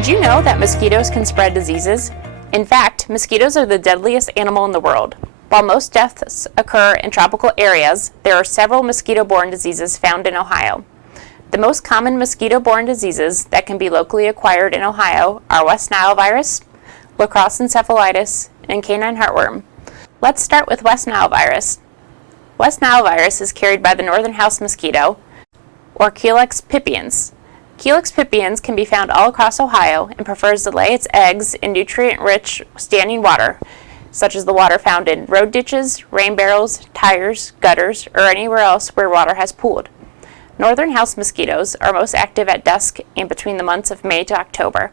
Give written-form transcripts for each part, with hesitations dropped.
Did you know that mosquitoes can spread diseases? In fact, mosquitoes are the deadliest animal in the world. While most deaths occur in tropical areas, there are several mosquito-borne diseases found in Ohio. The most common mosquito-borne diseases that can be locally acquired in Ohio are West Nile virus, Lacrosse Encephalitis, and canine heartworm. Let's start with West Nile virus. West Nile virus is carried by the northern house mosquito, or Culex pipiens. Culex pipiens can be found all across Ohio and prefers to lay its eggs in nutrient-rich standing water, such as the water found in road ditches, rain barrels, tires, gutters, or anywhere else where water has pooled. Northern house mosquitoes are most active at dusk and between the months of May to October.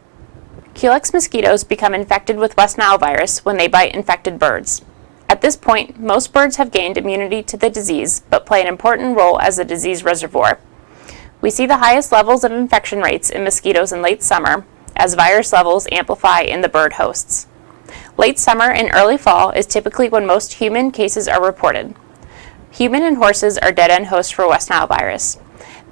Culex mosquitoes become infected with West Nile virus when they bite infected birds. At this point, most birds have gained immunity to the disease, but play an important role as a disease reservoir. We see the highest levels of infection rates in mosquitoes in late summer, as virus levels amplify in the bird hosts. Late summer and early fall is typically when most human cases are reported. Human and horses are dead-end hosts for West Nile virus.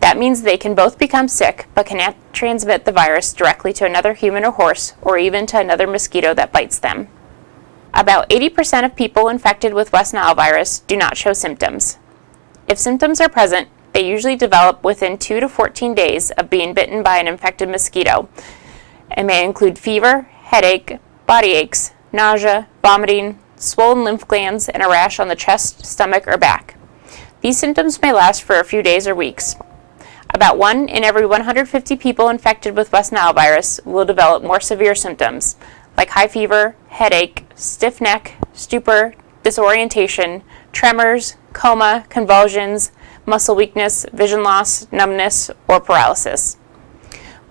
That means they can both become sick, but cannot transmit the virus directly to another human or horse, or even to another mosquito that bites them. About 80% of people infected with West Nile virus do not show symptoms. If symptoms are present, they usually develop within 2 to 14 days of being bitten by an infected mosquito and may include fever, headache, body aches, nausea, vomiting, swollen lymph glands, and a rash on the chest, stomach, or back. These symptoms may last for a few days or weeks. About 1 in every 150 people infected with West Nile virus will develop more severe symptoms, like high fever, headache, stiff neck, stupor, disorientation, tremors, coma, convulsions, muscle weakness, vision loss, numbness, or paralysis.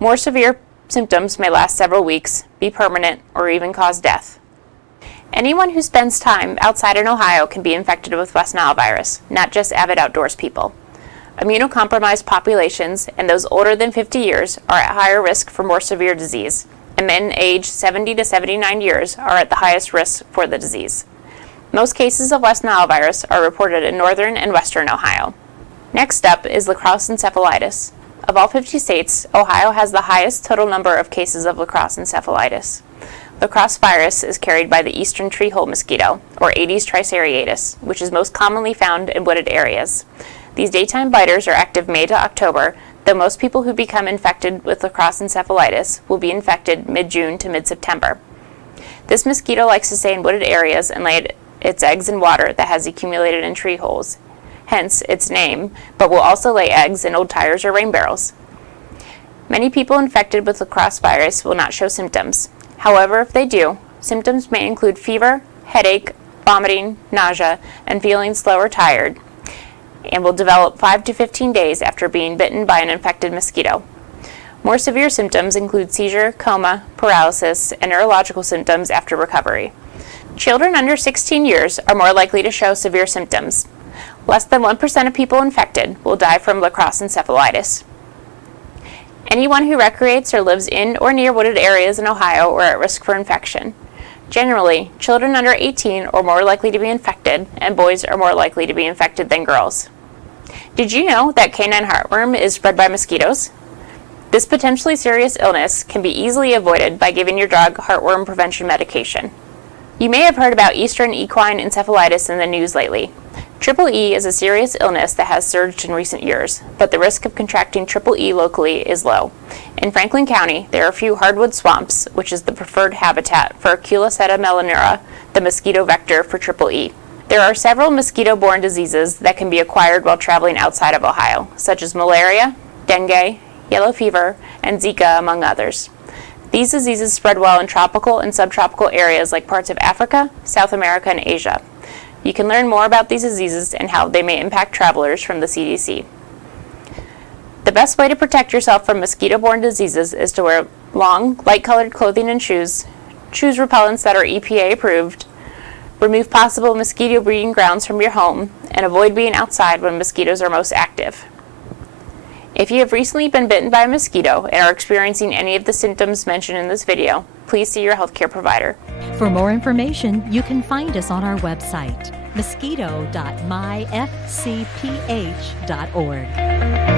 More severe symptoms may last several weeks, be permanent, or even cause death. Anyone who spends time outside in Ohio can be infected with West Nile virus, not just avid outdoors people. Immunocompromised populations and those older than 50 years are at higher risk for more severe disease, and men aged 70 to 79 years are at the highest risk for the disease. Most cases of West Nile virus are reported in northern and western Ohio. Next up is Lacrosse Encephalitis. Of all 50 states, Ohio has the highest total number of cases of Lacrosse Encephalitis. Lacrosse virus is carried by the eastern treehole mosquito, or Aedes triceriatus, which is most commonly found in wooded areas. These daytime biters are active May to October, though most people who become infected with Lacrosse Encephalitis will be infected mid-June to mid-September. This mosquito likes to stay in wooded areas and lay its eggs in water that has accumulated in tree holes, hence its name, but will also lay eggs in old tires or rain barrels. Many people infected with Lacrosse virus will not show symptoms. However, if they do, symptoms may include fever, headache, vomiting, nausea, and feeling slow or tired, and will develop 5 to 15 days after being bitten by an infected mosquito. More severe symptoms include seizure, coma, paralysis, and neurological symptoms after recovery. Children under 16 years are more likely to show severe symptoms. Less than 1% of people infected will die from Lacrosse Encephalitis. Anyone who recreates or lives in or near wooded areas in Ohio are at risk for infection. Generally, children under 18 are more likely to be infected, and boys are more likely to be infected than girls. Did you know that canine heartworm is spread by mosquitoes? This potentially serious illness can be easily avoided by giving your dog heartworm prevention medication. You may have heard about Eastern equine encephalitis in the news lately. Triple E is a serious illness that has surged in recent years, but the risk of contracting Triple E locally is low. In Franklin County, there are a few hardwood swamps, which is the preferred habitat for Culecetta melanura, the mosquito vector for Triple E. There are several mosquito-borne diseases that can be acquired while traveling outside of Ohio, such as malaria, dengue, yellow fever, and Zika, among others. These diseases spread well in tropical and subtropical areas like parts of Africa, South America, and Asia. You can learn more about these diseases and how they may impact travelers from the CDC. The best way to protect yourself from mosquito-borne diseases is to wear long, light-colored clothing and shoes, choose repellents that are EPA approved, remove possible mosquito breeding grounds from your home, and avoid being outside when mosquitoes are most active. If you have recently been bitten by a mosquito and are experiencing any of the symptoms mentioned in this video, please see your healthcare provider. For more information, you can find us on our website, mosquito.myfcph.org.